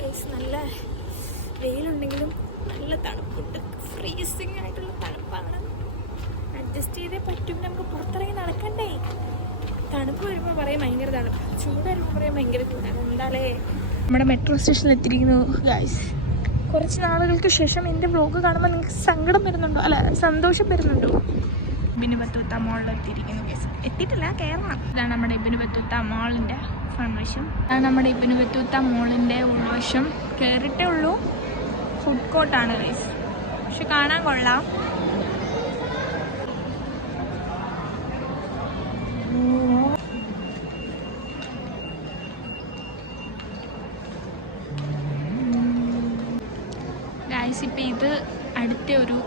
Guys. നല്ല വെയിലുണ്ടെങ്കിലും നല്ല തണുപ്പുണ്ട്. ഫ്രീസിങ് ആയിട്ടുള്ള തണുപ്പാണ്. അഡ്ജസ്റ്റ് ചെയ്തേ പറ്റും. നമുക്ക് പുറത്തിറങ്ങി നടക്കണ്ടേ. തണുപ്പ് വരുമ്പോൾ പറയും ഭയങ്കര തണുപ്പ്, ചൂട് വരുമ്പോൾ പറയും ഭയങ്കര ചൂടാണ്. എന്താലേ നമ്മുടെ മെട്രോ സ്റ്റേഷനിൽ എത്തിയിരിക്കുന്നു ഗൈസ്. കുറച്ച് നാളുകൾക്ക് ശേഷം എൻ്റെ വ്ലോഗ് കാണുമ്പോൾ നിങ്ങൾക്ക് സങ്കടം വരുന്നുണ്ടോ, അല്ല സന്തോഷം വരുന്നുണ്ടോ? ഇബിന് ബത്തൂത്ത മോളിൽ എത്തിയിരിക്കുന്നു ഗൈസ്. എത്തിയിട്ടില്ല, കയറണം. ഇതാണ് നമ്മുടെ ഇബിന് ബത്തൂത്ത മോളിൻ്റെ ഫ്രണ്ട്. അതാണ് നമ്മുടെ ഇബിന് ബത്തൂത്ത മോളിൻ്റെ ഉൾവശം. കയറിയിട്ടേ ഉള്ളൂ. ഫുഡ് കോർട്ടാണ് ഗൈസ്, പക്ഷെ കാണാൻ കൊള്ളാം. ഗൈസ്, ഇപ്പം ഇത് അടുത്ത ഒരു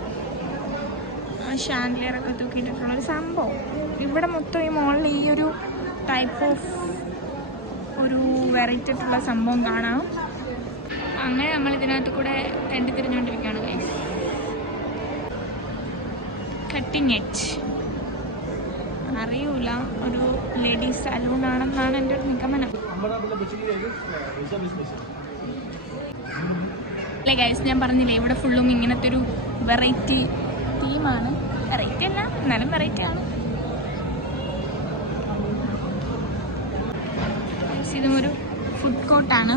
ഷാൻഡിലിയറൊക്കെ തൂക്കിയിട്ടുള്ളൊരു സംഭവം. ഇവിടെ മൊത്തം ഈ മോളിൽ ഈ ഒരു ടൈപ്പ് ഓഫ് ഒരു വെറൈറ്റി ആയിട്ടുള്ള സംഭവം കാണാം. അങ്ങനെ നമ്മൾ ഇതിനകത്ത് കൂടെ തെണ്ടി തിരിഞ്ഞുകൊണ്ടിരിക്കുകയാണ് ഗൈസ്. കട്ടിങ് എഡ്ജ് അറിയൂല, ഒരു ലേഡീസ് സലൂൺ ആണെന്നാണ് എൻ്റെ ഒരു നിഗമനം. അല്ലേ ഗൈസ്, ഞാൻ പറഞ്ഞില്ലേ ഇവിടെ ഫുള്ളും ഇങ്ങനത്തെ ഒരു വെറൈറ്റി തീമാണ്. വെറൈറ്റി അല്ല, എന്നാലും വെറൈറ്റി ആണ്. ഇതും ഒരു ഫുഡ് കോർട്ടാണ്.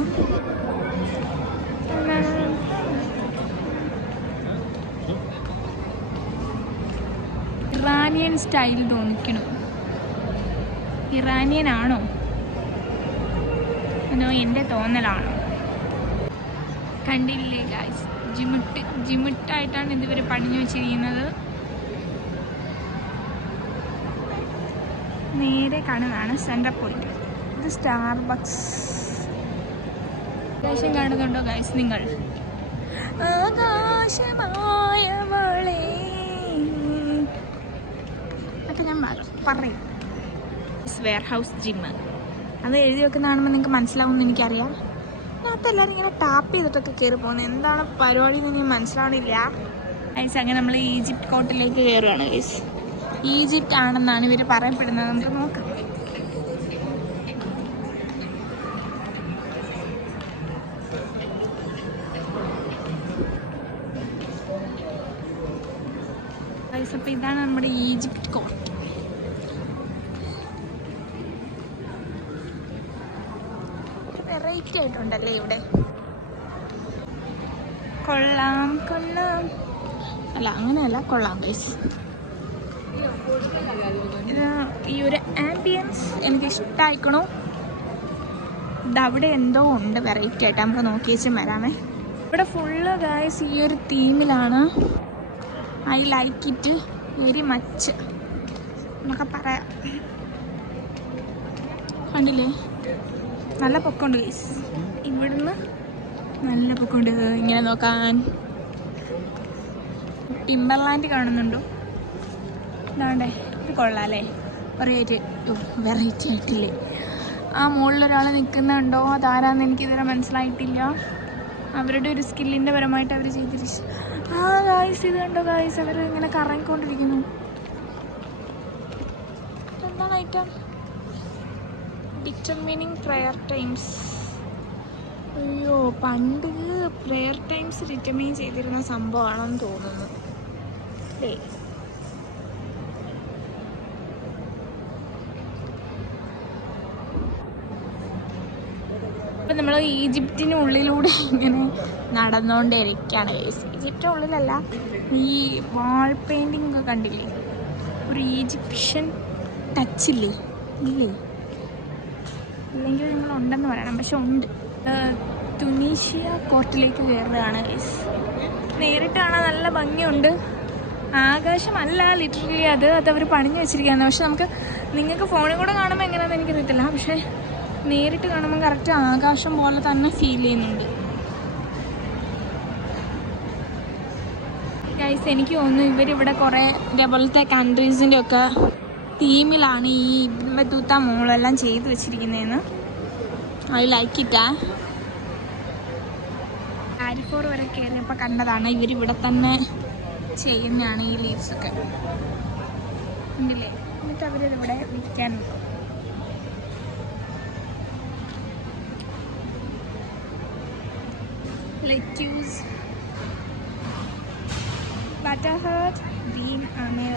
ഇറാനിയൻ സ്റ്റൈൽ തോന്നിക്കണു. ഇറാനിയൻ ആണോ എന്നോ എൻ്റെ തോന്നലാണോ? കണ്ടില്ലേ ഗൈസ്, ജിമിട്ടായിട്ടാണ് ഇതുവരെ പണിഞ്ഞു വെച്ചിരിക്കുന്നത്. നേരെ കാണുന്നതാണ് സെൻട്രൽ പോയിന്റ്. ഇത് സ്റ്റാർബക്സ്. ആകാശം കാണുന്നുണ്ടോ ഗൈസ് നിങ്ങൾ? ആകാശമായവളെ ഒക്കെ ഞാൻ പറയും. വെയർ ഹൗസ് ജിമ്മ് അത് എഴുതി വെക്കുന്ന കാണുമ്പോൾ നിങ്ങൾക്ക് മനസ്സിലാവുമെന്ന് എനിക്കറിയാം. അതിനകത്ത് എല്ലാവരും ഇങ്ങനെ ടാപ്പ് ചെയ്തിട്ടൊക്കെ കയറി പോകുന്നത്. എന്താണ് പരിപാടി എന്ന് എനിക്ക് മനസ്സിലാവണില്ല ഗൈസ്. അങ്ങനെ നമ്മൾ ഈജിപ്റ്റ് കോർട്ടിലേക്ക് കയറുകയാണ് ഗൈസ്. ഈജിപ്റ്റ് ആണെന്നാണ് ഇവർ പറയപ്പെടുന്നത്. നമുക്ക് നോക്കാം. അപ്പോൾ ഇതാണ് നമ്മുടെ ഈജിപ്റ്റ് കോർട്ട്. വെറൈറ്റി ആയിട്ടുണ്ടല്ലേ ഇവിടെ. കൊള്ളാം കൊള്ളാം, അല്ല അങ്ങനെയല്ല, കൊള്ളാം ഗൈസ്. ഇത് ഈ ഒരു ആംബിയൻസ് എനിക്ക് ഇഷ്ടമായിക്കണു. ഇതവിടെ എന്തോ ഉണ്ട് വെറൈറ്റി ആയിട്ട്. നമുക്ക് നോക്കി വെച്ചും വരാമേ. ഇവിടെ ഫുള്ള് ഗൈസ് ഈ ഒരു തീമിലാണ്. I like it very much എന്നൊക്കെ പറയാം. കണ്ടില്ലേ, നല്ല പൊക്കമുണ്ട് ഗൈസ്. ഇവിടുന്ന് നല്ല പൊക്കമുണ്ട്. ഇങ്ങനെ നോക്കാൻ ടിംബർലാൻഡ് കാണുന്നുണ്ടോ? ഇതാണ്ടേ, ഇത് കൊള്ളാല്ലേ, വെറൈറ്റി ആയിട്ടില്ലേ. ആ മുകളിലൊരാൾ നിൽക്കുന്നുണ്ടോ, അതാരാന്ന് എനിക്കിതുവരെ മനസ്സിലായിട്ടില്ല. അവരുടെ ഒരു സ്കില്ലിൻ്റെ പരമായിട്ട് അവർ ചെയ്തിരിച്ചു. ആ ഗായ്സ്, ഇത് കണ്ടോ ഗായ്സ്, അവർ ഇങ്ങനെ കറങ്ങിക്കൊണ്ടിരിക്കുന്നു. എന്താണ് ഐറ്റം? Determining prayer times. അയ്യോ, പണ്ട് പ്രെയർ ടൈംസ് ഡിറ്റർമിൻ ചെയ്തിരുന്ന സംഭവമാണെന്ന് തോന്നുന്നു അല്ലേ. ഇപ്പം നമ്മൾ ഈജിപ്തിനുള്ളിലൂടെ ഇങ്ങനെ നടന്നുകൊണ്ടിരിക്കുകയാണ് ഗൈസ്. ഈജിപ്തിൻ്റെ ഉള്ളിലല്ല, ഈ വാൾ പെയിൻറ്റിങ് ഒക്കെ കണ്ടില്ലേ, ഒരു ഈജിപ്ഷ്യൻ ടച്ചില്ലേ, ഇല്ലേ? ഇല്ലെങ്കിൽ നിങ്ങളുണ്ടെന്ന് പറയണം, പക്ഷെ ഉണ്ട്. തുനീഷ്യ കോർട്ടിലേക്ക് കയറുകയാണ് ഗൈസ്. നേരിട്ട് കാണാൻ നല്ല ഭംഗിയുണ്ട്. ആകാശമല്ല ലിറ്ററലി, അതവർ പണിഞ്ഞു വെച്ചിരിക്കുകയാണ്. പക്ഷെ നിങ്ങൾക്ക് ഫോണിൽ കൂടെ കാണുമ്പോൾ എങ്ങനെയാണെന്ന് എനിക്കറിയത്തില്ല, പക്ഷേ നേരിട്ട് കാണുമ്പോൾ കറക്റ്റ് ആകാശം പോലെ തന്നെ ഫീൽ ചെയ്യുന്നുണ്ട് ഗൈസ്. എനിക്ക് തോന്നുന്നു ഇവരിവിടെ കുറേ ഇതേപോലത്തെ കൺട്രീസിൻ്റെ ഒക്കെ തീമിലാണ് ഈ ഇബ്ൻ ബത്തൂത്ത മോളെല്ലാം ചെയ്ത് വെച്ചിരിക്കുന്നതെന്ന്. ഐ ലൈക്ക് ഇറ്റാ. കാരിഫോർ വരെ കയറിയപ്പോൾ കണ്ടതാണ്. ഇവരിവിടെ തന്നെ ചെയ്യുന്നതാണ് ഈ ലീവ്സൊക്കെ ഉണ്ടല്ലേ. എന്നിട്ട് അവരിതിവിടെ വിൽക്കാനുണ്ടോ. ലെറ്റ്യൂസ്, ബട്ടർ ഹേർട്ട്, ബീൻ ആമേവ.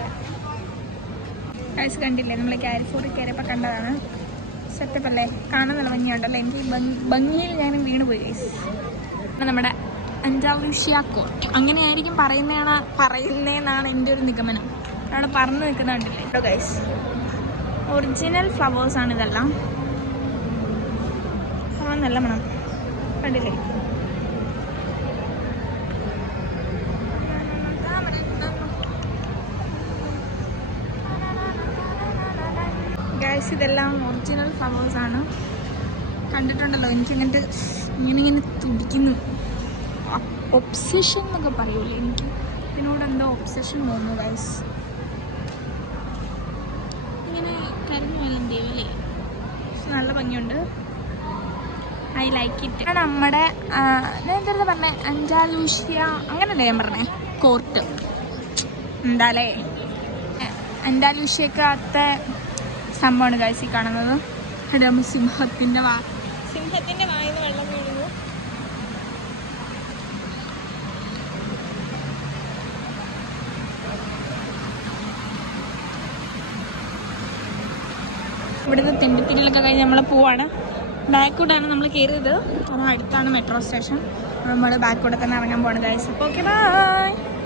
ഗൈസ് കണ്ടില്ലേ, നമ്മൾ കാരിഫോറിൽ കയറിയപ്പോൾ കണ്ടതാണ്. സെറ്റപ്പ് അല്ലേ, കാണാൻ നല്ല ഭംഗിയുണ്ടല്ലോ. എനിക്ക് ഭംഗിയിൽ ഞാൻ വീണ് പോയി ഗൈസ്. നമ്മുടെ അൻഡാലൂഷ്യ കോർട്ട് അങ്ങനെ ആയിരിക്കും പറയുന്നതെന്നാണ് എൻ്റെ ഒരു നിഗമനം. അവിടെ പറന്ന് നിൽക്കുന്ന കണ്ടില്ലേ കേട്ടോ ഗൈസ്. ഒറിജിനൽ ഫ്ലവേഴ്സാണ് ഇതെല്ലാം. നല്ല മണം കണ്ടില്ലേ. ഗൈസ് ഇതെല്ലാം ഒറിജിനൽ ഫ്ലവേഴ്സാണ്. കണ്ടിട്ടുണ്ടല്ലോ, എനിക്കങ്ങോട്ട് ഇങ്ങനെ തുടിക്കുന്നു. ഒബ്സഷൻ എന്നൊക്കെ പറയൂലേ, എനിക്ക് ഇതിനോട് എന്തോ ഒബ്സഷൻ തോന്നുന്നു ഗൈസ്. ഇങ്ങനെ കരിഞ്ഞു എല്ലാം ദൈവല്ലേ, നല്ല ഭംഗിയുണ്ട്. I like it. നമ്മുടെ ഞാൻ എന്താ പറഞ്ഞേ, അൻഡാലൂഷ്യ അങ്ങനല്ലേ ഞാൻ പറഞ്ഞേ, കോർട്ട് എന്താലേ അൻഡാലൂഷ്യക്കകത്തെ സംഭവമാണ് ഗൈസ് ഈ കാണുന്നത്. ഇതാകുമ്പോൾ സിംഹത്തിൻ്റെ വായിന്ന് വെള്ളം വീഴുന്നു. ഇവിടുത്തെ തെണ്ടിത്തിരിയിലൊക്കെ കഴിഞ്ഞ് നമ്മൾ പോവാണ്. ബാക്കോട്ടാണ് നമ്മൾ കയറിയത്. അടുത്താണ് മെട്രോ സ്റ്റേഷൻ. നമ്മൾ ബാക്കോടെ തന്നെ ഇറങ്ങാൻ പോവാണ് ഗൈസ്. അപ്പോൾ ഓക്കെ ബൈ.